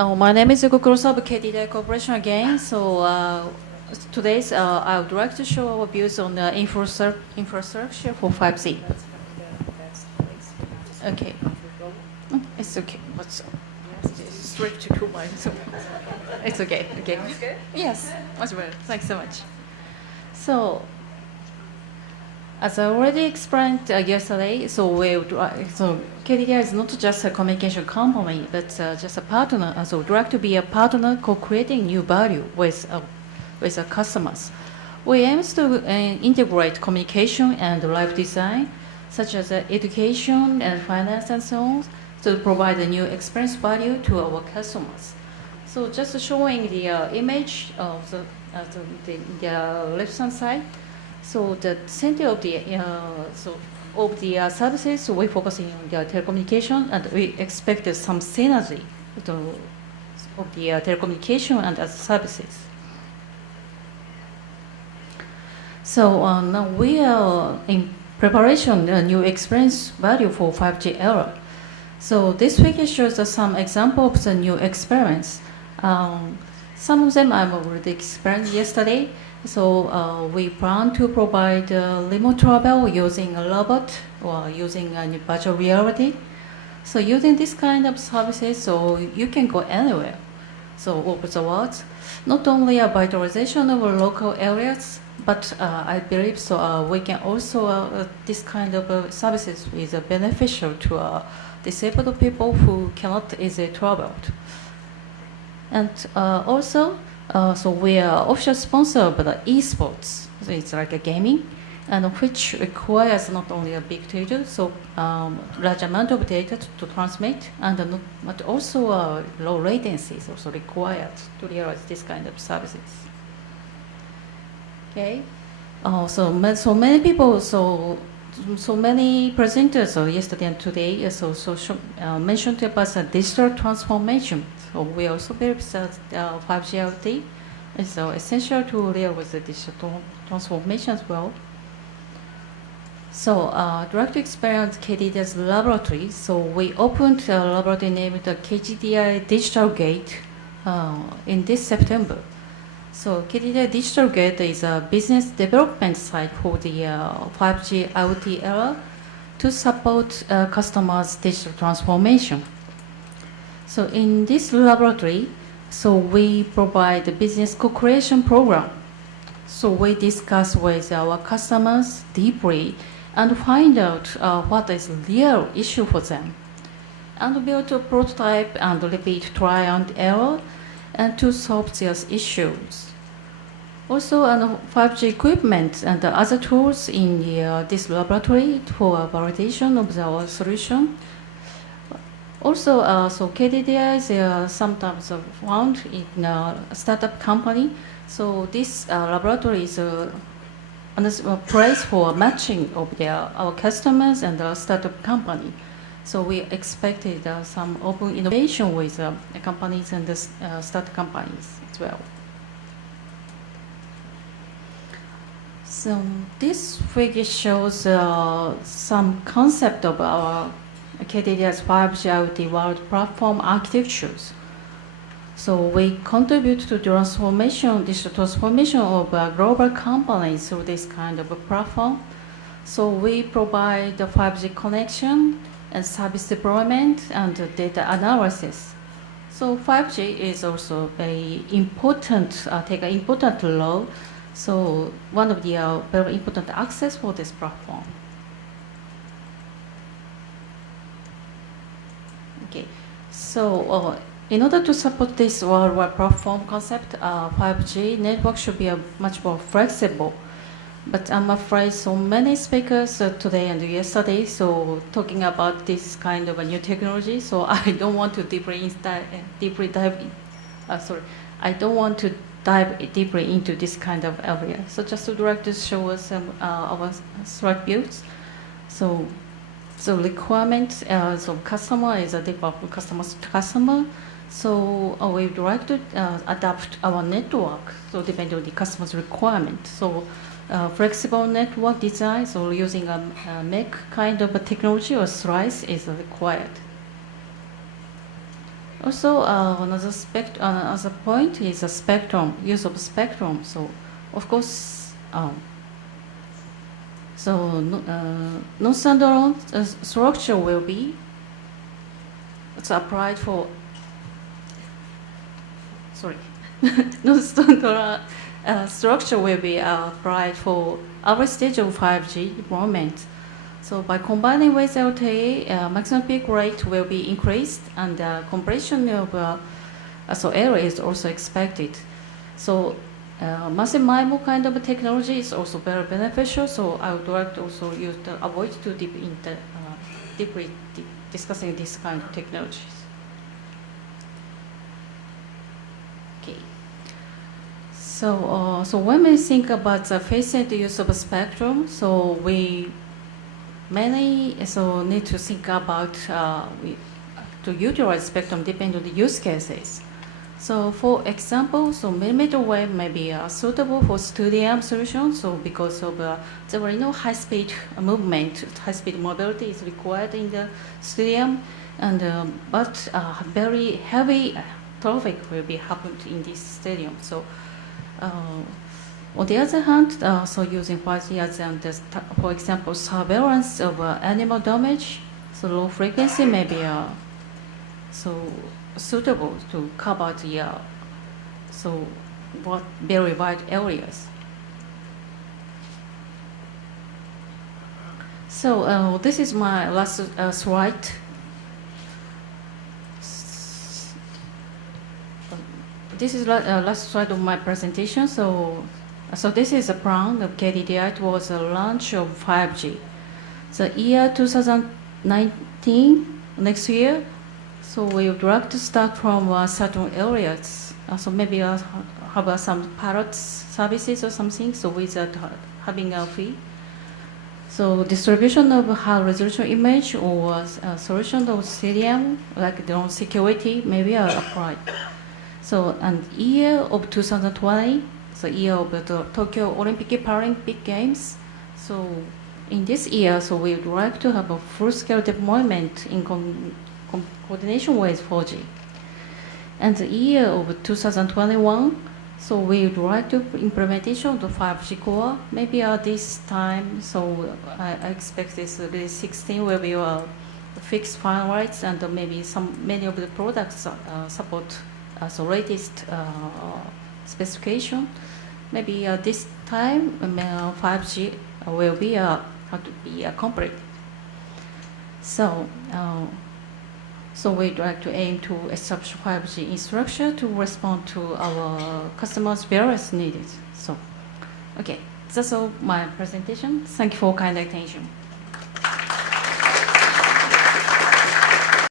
My name is Yoko Kurosawa of KDDI Corporation again. So today I would like to show our views on the infrastructure for 5G. Okay. It's okay. What's straight to 2 miles. It's okay. Okay. Yes, much better. Thanks so much. So, as I already explained yesterday, so KDDI is not just a communication company, but just a partner. So we'd like to be a partner co-creating new value with our customers. We aim to integrate communication and life design, such as education and finance and so on, to provide a new experience value to our customers. So just showing the image of the left-hand side. So the center of the services, so we're focusing on the telecommunication, and we expect some synergy of the telecommunication and other services. So now we are in preparation a new experience value for 5G era. So this figure shows some example of the new experiments. Some of them I've already experienced yesterday. So we plan to provide remote travel using a robot or using virtual reality. So using this kind of services, so you can go anywhere. So over the world, not only a vitalization of local areas, but I believe so we can also this kind of services is beneficial to disabled people who cannot easily travel. And also. So we are official sponsor of the esports. So it's like a gaming, and which requires not only a big data, so large amount of data to transmit, and but also low latency is also required to realize this kind of services. Okay. So many people, so many presenters yesterday and today mentioned about the digital transformation. So we also believe that 5G IoT is essential to realize the digital transformation as well. So direct experience KDDI's laboratory. So we opened a laboratory named the KDDI Digital Gate in this September. So KDDI Digital Gate is a business development site for the 5G IoT era to support customers' digital transformation. So in this laboratory, so we provide the business co-creation program. So we discuss with our customers deeply and find out what is the real issue for them, and build a prototype and repeat trial and error, and to solve these issues. Also, 5G equipment and other tools in this laboratory for validation of our solution. Also, so KDDI is sometimes found in a startup company. So this laboratory is a place for matching of our customers and the startup company. So we expected some open innovation with the companies and the startup companies as well. So this figure shows some concept of our KDDI's 5G IoT world platform architectures. So we contribute to digital transformation of global companies through this kind of a platform. So we provide the 5G connection and service deployment and data analysis. So 5G is also very important, take an important role. So one of the very important access for this platform. Okay, so in order to support this worldwide platform concept, 5G network should be much more flexible. But I'm afraid so many speakers today and yesterday, so talking about this kind of a new technology. So I don't want to I don't want to dive deeply into this kind of area. So just would like to show us our slide views. So requirement, so customer is a different from customer to customer. So we would like to adapt our network, so depending on the customer's requirement. So flexible network design, so using a MEC kind of a technology or slice is required. Also, another point is a spectrum, use of spectrum. So, of course, non-standalone structure will be applied for. Sorry, non-standalone structure will be applied for our stage of 5G deployment. So by combining with LTE, maximum peak rate will be increased, and compression of area is also expected. So massive MIMO kind of technology is also very beneficial. So I would like to also avoid too deep into deeply discussing this kind of technologies. Okay. So when we think about the phase-end use of a spectrum, so we mainly need to think about to utilize spectrum depending on the use cases. So for example, millimeter wave may be suitable for stadium solutions. So because of there were no high-speed movement, high-speed mobility is required in the stadium, and but very heavy traffic will be happened in this stadium. So on the other hand, using 5G as for example, surveillance of animal damage, so low frequency may be suitable to cover the very wide areas. So this is my last slide. This is last slide of my presentation. So this is a plan of KDDI towards the launch of 5G. So year 2019, next year, so we would like to start from certain areas. So maybe have some pilot services or something, so without having a fee. So distribution of high resolution image or solution of CDM, like drone security, maybe applied. So, and year of 2020, so year of the Tokyo Olympic Paralympic Games. So in this year, so we would like to have a full-scale deployment in coordination with 4G. And the year of 2021, so we would like to implementation of the 5G core. Maybe this time, so I expect this release 16 will be fixed finalized, and maybe many of the products support the latest specification. Maybe this time 5G will be complete. So we'd like to aim to establish 5G infrastructure to respond to our customers' various needs. So, okay, that's all my presentation. Thank you for kind attention.